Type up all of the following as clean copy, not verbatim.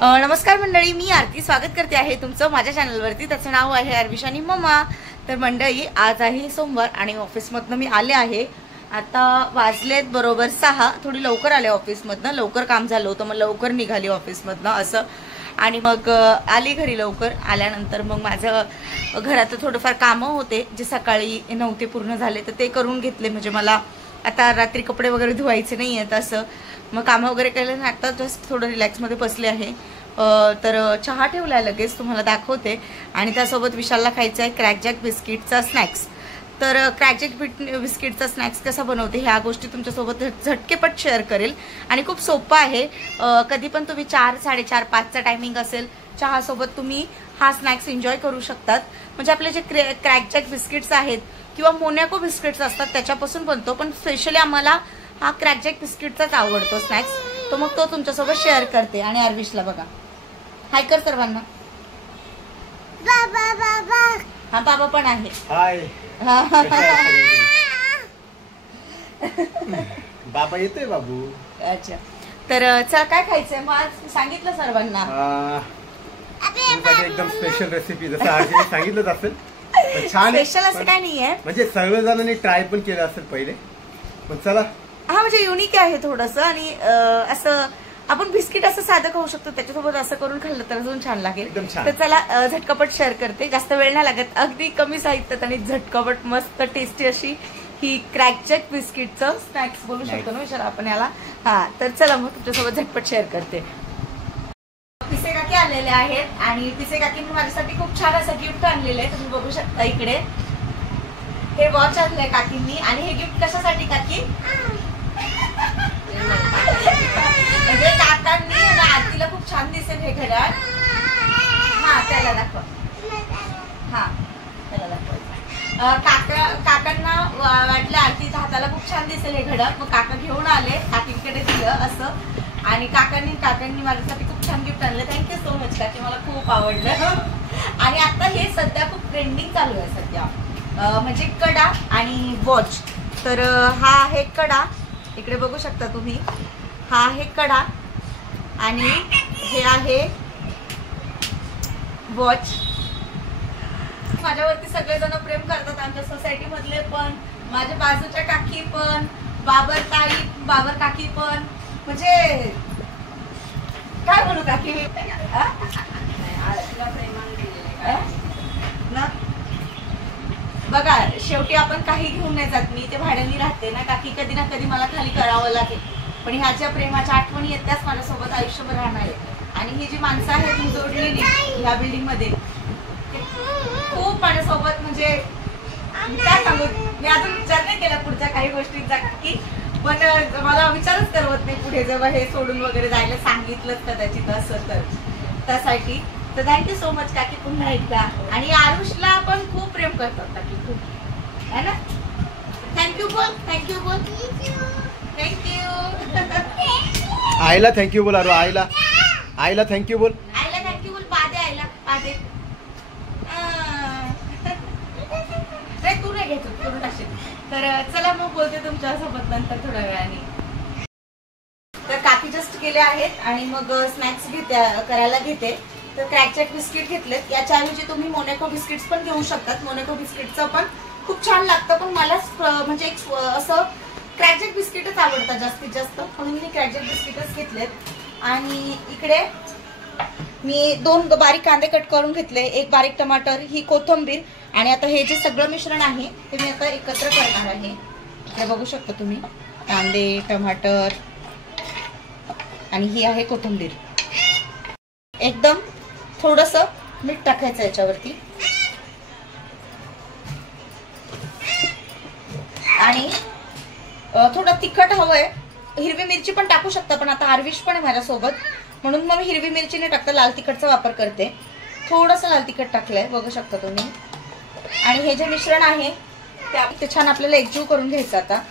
नमस्कार मंडळी, मी आरती स्वागत करते आहे तुमचं माझ्या चॅनलवरती. त्याचं नाव आहे आरविश आणि मम्मा. तर मंडळी, आज आहे सोमवार आणि ऑफिसमधनं मी आले आहे. आता वाजलेत बरोबर 6. थोडी लवकर आले ऑफिसमधनं, लवकर काम झालं होतं, मग लवकर निघाली ऑफिसमधनं असं. आणि मग आली घरी. लवकर आल्यानंतर मग माझं घरात थोडंफार कामं होते जे सकाळी नव्हते पूर्ण झाले, तर ते करून घेतले. म्हणजे मला आता रात्री कपडे वगैरे धुवायचे नाही आहेत असं. मग कामं वगैरे केलं, आता जस्ट थोडं रिलॅक्समध्ये बसले आहे. तर चहा ठेवलाय, लगेच तुम्हाला दाखवते. आणि त्यासोबत विशालला खायचं आहे क्रॅकजॅक बिस्किटचा स्नॅक्स. तर क्रॅकजॅक बिस्किटचा स्नॅक्स कसा बनवते ह्या गोष्टी तुमच्यासोबत झटकेपट शेअर करेल. आणि खूप सोपं आहे. कधी पण तुम्ही 4, 4:30, 5चा टायमिंग असेल, चहासोबत तुम्ही हा स्नॅक्स एन्जॉय करू शकतात. म्हणजे आपले जे क्रॅकजॅक बिस्किट्स आहेत किंवा मोनॅको बिस्किट्स असतात त्याच्यापासून बनतो, पण स्पेशली आम्हाला हा क्रॅकजॅक बिस्किटचाच आवडतो स्नॅक्स. तो मग तो तुमच्यासोबत शेअर करते. आणि आरविशला बघा, हाय कर सर्वांना. बाबा बाबा. हा बाबा पण आहे. हाय. बाबा येतोय बाबू. अच्छा, तर चल काय खायचंय मग आज सांगितलं सर्वांना. एकदम स्पेशल रेसिपी जसं आरतीने सांगितलंच असेल, छान स्पेशल असं काय नाहीये. म्हणजे सर्वजणांनी ट्राय पण केलं असेल पहिले, पण चला. हा म्हणजे युनिक आहे थोडंसं. आणि असं आपण बिस्किट असं साधं खाऊ शकतो, त्याच्यासोबत असं करून खाल्लं तर अजून छान लागेल. तर चला झटकपट शेअर करते. जास्त वेळ नाही लागत, अगदी कमी साहित्यात आणि झटकपट मस्त टेस्टी अशी ही क्रॅकजॅक बिस्किटचं स्नॅक्स बोलू शकतो ना विचार आपण याला. हा तर चला मग तुमच्यासोबत झटपट शेअर करते. पिसे काकी आलेले आहेत आणि पिसे काकींनी माझ्यासाठी खूप छान असं गिफ्ट आणलेलं आहे. तुम्ही बघू शकता इकडे हे वॉच आणलंय काकींनी. आणि हे गिफ्ट कशासाठी काकी? म्हणजे काकांनी आरतीला खूप छान दिसेल हे घड्याळ. हा त्याला दाखवा. हा त्याला दाखवा. काकांना वाटलं आरतीच्या हाताला खूप छान दिसेल हे घड्याळ, मग काका घेऊन आले, काकींकडे दिलं असं. आणि काकांनी माझ्यासाठी खूप छान गिफ्ट आणलं. थँक्यू सो मच काकी, मला खूप आवडलं. आणि आता हे सध्या खूप ट्रेंडिंग चालू आहे सध्या, म्हणजे कडा आणि वॉच. तर हा आहे कडा, इकडे बघू शकता तुम्ही. हा आहे कडा आणि हे आहे वॉच. माझ्यावरती सगळेजण प्रेम करतात, आमच्या सोसायटी मधले पण, माझ्या बाजूच्या काकी पण, बाबर काकी पण. म्हणजे काय म्हणू काकी ना. बघा शेवटी आपण काही घेऊन नाही जात. मी ते भाड्याने राहते ना काकी, कधी ना कधी मला खाली करावं लागेल, पण ह्याच्या प्रेमाच्या आठवणी येत्याच माझ्यासोबत आयुष्यभर राहणार आहे. आणि ही जी माणसं आहेत मी जोडलेली ह्या बिल्डिंग मध्ये, खूप माझ्यासोबत, म्हणजे काय सांगू, मी अजून विचार नाही केला पुढच्या काही गोष्टींचा की, पण मला विचारच करवत नाही पुढे जेव्हा हे सोडून वगैरे जायला सांगितलं कदाचित असं. तर त्यासाठी तर थँक्यू सो मच काकी पुन्हा एकदा. आणि आरुषला पण खूप प्रेम करतात काकी, खूप है ना. थँक्यू बोल, थँक्यू बोल, थँक्यू. आईला थँक्यू बोल. अरे आईला थँक्यू बोल. आईला थँक्यू बोल. पादे आईला, पादे. नाही तू नाही घेतो, करून टाकशील. तर चला मग बोलते तुमच्यासोबत नंतर थोड्या वेळाने. तर काकी जस्ट गेले आहेत आणि मग स्नॅक्स करायला घेते. तर क्रॅकजॅक बिस्किट घेतलेत. याच्या ऐवजी तुम्ही मोनॅको बिस्किट्स पण घेऊ शकतात. मोनॅको बिस्किटचं पण खूप छान लागतं, पण मला म्हणजे एक असं क्रॅकजॅक बिस्किटच आवडतं जास्तीत जास्त, म्हणून मी क्रॅकजॅक बिस्किटच घेतलेत. आणि इकडे मी 2 बारीक कांदे कट करून घेतले, 1 बारीक टमाटर, ही कोथिंबीर. आणि आता हे जे सगळं मिश्रण आहे ते मी आता एकत्र करणार आहे. हे बघू शकता तुम्ही, कांदे, टमाटर आणि ही आहे कोथिंबीर. एकदम थोडंसं मीठ टाकायचं याच्यावरती. आणि थोडं तिखट हवंय. हिरवी मिरची पण टाकू शकता, पण आता आरविश पण आहे माझ्यासोबत, म्हणून मग मी हिरवी मिरची नाही टाकता, लाल तिखटचा वापर करते. थोडंसं लाल तिखट टाकलंय, बघू शकता तुम्ही. आणि हे जे मिश्रण आहे ते छान आपल्याला एकजीव करून घ्यायचं. आता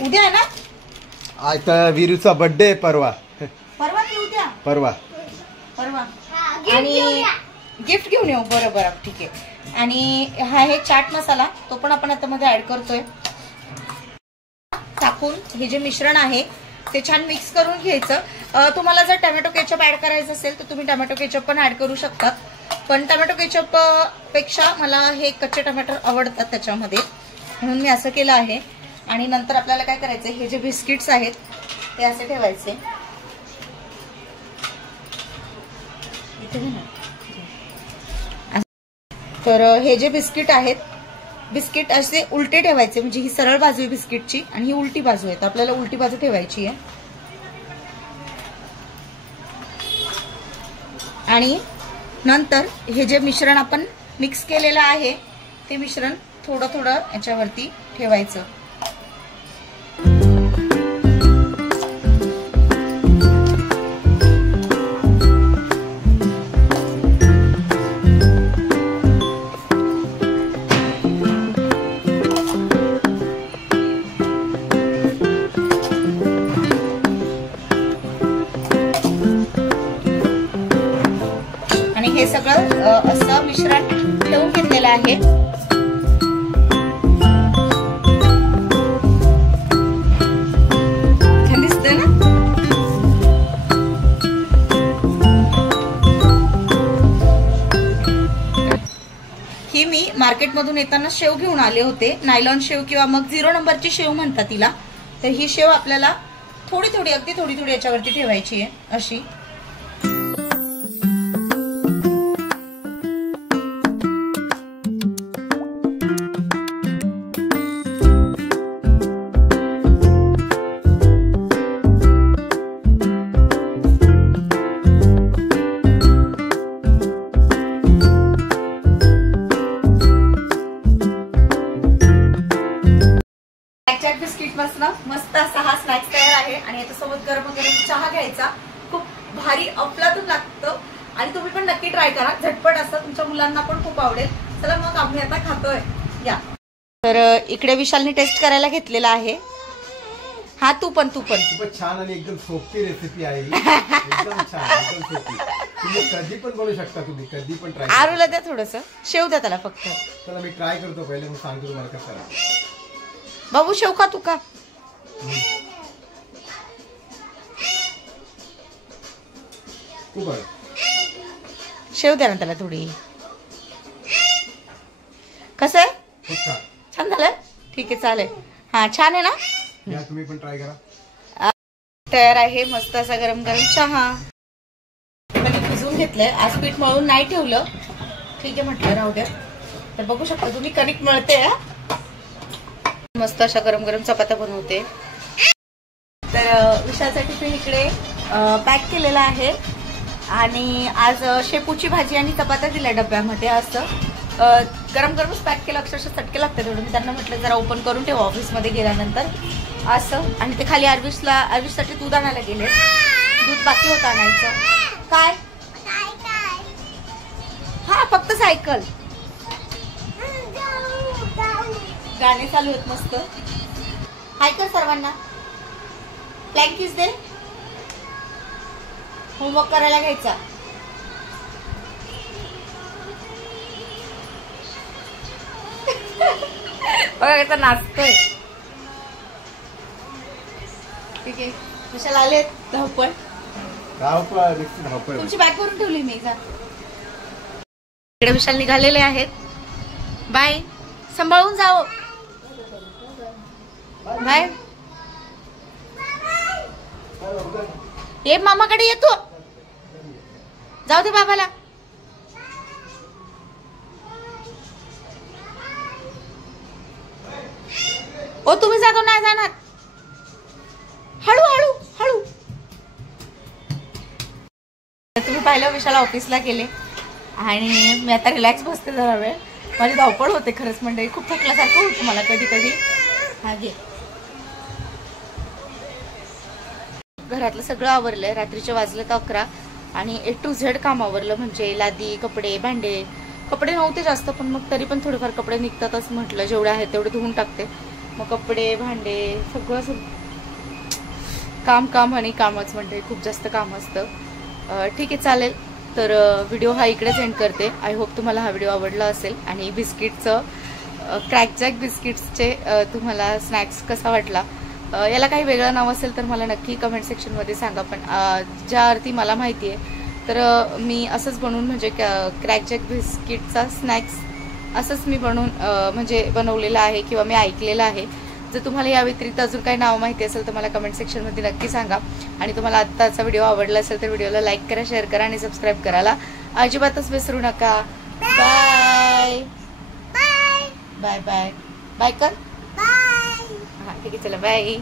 उद्या आहे ना, आता वीरूचा बर्थडे परवा. परवा की उद्या? परवा. आणि गिफ्ट घेऊन येऊ. बरोबर, ठीक आहे. आणि हा आहे चाट मसाला, तो पण आपण आता मध्ये ऍड करतोय. टाकून हे जे मिश्रण आहे ते छान मिक्स करून घ्यायचं. तुम्हाला जर टोमॅटो केचप ऍड करायचं असेल तर तुम्ही टोमॅटो केचप पण ऍड करू शकता, पण टोमॅटो केचप पेक्षा मला हे कच्चे टोमॅटो आवडतात त्याच्यामध्ये, म्हणून मी असं केलं आहे. आणि नंतर आपल्याला काय करायचं, हे जे बिस्किट्स आहेत ते असे ठेवायचे. तर हे जे बिस्किट आहेत, बिस्किट असे उलटे ठेवायचे, म्हणजे ही सरळ बाजू आहे बिस्किटची आणि ही उलटी बाजू आहे, तर आपल्याला उलटी बाजू ठेवायची आहे. आणि नंतर हे जे मिश्रण आपण मिक्स केलेलं आहे ते मिश्रण थोडं थोडं याच्यावरती ठेवायचं. हे सगळं असं मिश्रण ठेवून घेतलेलं आहे. छान दिसतंय ना. ही मी मार्केटमधून येताना शेव घेऊन आले होते, नायलॉन शेव किंवा मग 0 नंबरची शेव म्हणतात तिला. तर ही शेव आपल्याला थोडी थोडी, अगदी थोडी थोडी याच्यावरती ठेवायची आहे अशी. मस्त असा हा स्नॅक्स तयार आहे आणि याच्यासोबत गरम गरम चहा घ्यायचा, खूप भारी अफलातून लागतं. आणि तुम्ही पण नक्की ट्राय करा, झटपट असतं, तुमच्या मुलांना पण खूप आवडेल. चला मग आम्ही आता खातोय या. तर इकडे विशालने टेस्ट करायला घेतलेला आहे. हा तू पण छान आणि एकदम सोपी रेसिपी आहे. एकदम छान, एकदम सोपी. तुम्ही कधी पण बनवू शकता, तुम्ही कधी पण ट्राय. आरूला द्या थोडस, शेव द्या त्याला फक्त. चला मी ट्राय करतो पहिले, मग सांगतो तुम्हाला कसं करायचं. बाबू शेव का तू का? शेव द्या ना त्याला थोडी. कसं आहे? छान झालं? ठीक आहे चालेल. हा छान आहे ना. या तुम्ही पण ट्राय करा. तयार आहे मस्त असा गरम गरम चहा. भिजवून घेतलंय, आज पीठ मळून नाही ठेवलं, ठीक आहे म्हटलं राहू द्या. तर बघू शकता तुम्ही कणिक मळते. मस्त अशा गरम गरम चपात्या बनवते. तर विशालचा टिफिन इकडे पॅक केलेला आहे आणि आज शेपूची भाजी आणि चपात्या दिल्या डब्यामध्ये. असं गरम गरमच पॅक केलं, अक्षरशः चटके लागते तेवढं. मी त्यांना म्हटलं जरा ओपन करून ठेवा ऑफिसमध्ये गेल्यानंतर असं. आणि ते खाली आरविशसाठी दूध आणायला गेले, दूध बाकी होतं आणायचं. काय हा फक्त सायकल. गाणे चालू आहेत मस्त. हाय कर सर्वांना. प्लॅंकिस दे, होमवर्क करायला घ्यायचा. बघा नाचतोय. ठीक आहे कशाला आले धावपळ. तुमची बॅग करून ठेवली मी. जा इकडे विशाल निघालेले आहेत. बाय, सांभाळून जाओ. बाय. ये मामाकडे येतो. जाऊ दे बाबाला. ओ तुम्ही जातो नाही जाणार. हळू हळू हळू. तुम्ही पाहिलं विशाल ऑफिसला गेले आणि मी आता रिलॅक्स बसते जरा वेळ. माझी धावपळ होते खरंच, म्हणजे खूप थकल्यासारखं होतं मला कधी कधी. हा घे. घरातलं सगळं आवरलंय. रात्रीचे वाजले 11 आणि A to Z काम आवरलं, म्हणजे लादी, कपडे, भांडे. कपडे नव्हते जास्त पण मग तरी पण थोडेफार कपडे निघतातच, म्हटलं जेवढे आहेत तेवढे धुवून टाकते. मग कपडे, भांडे सगळं काम आणि कामच, म्हणजे खूप जास्त काम असतं. ठीक आहे चालेल. तर व्हिडिओ हा इकडेच एंड करते. आय होप तुम्हाला हा व्हिडिओ आवडला असेल. आणि बिस्किटचं क्रॅकजॅक बिस्किट्सचे तुम्हाला स्नॅक्स कसा वाटला, याला काही वेगळं नाव असेल तर मला नक्की कमेंट सेक्शनमध्ये सांगा. पण ज्या अर्थी मला माहिती आहे तर मी असंच बनवून म्हणजे क्रॅकजॅक बिस्किटचा स्नॅक्स असंच मी बनवलेलं आहे किंवा मी ऐकलेलं आहे. जर तुम्हाला या व्यतिरिक्त अजून काही नाव माहिती असेल तर मला कमेंट सेक्शनमध्ये नक्की सांगा. आणि तुम्हाला आत्ताचा व्हिडिओ आवडला असेल तर व्हिडिओला लाईक करा, शेअर करा आणि सबस्क्राईब करायला अजिबातच विसरू नका. बाय बाय बाय बाय कर. हां ठीक आहे, चला बाय.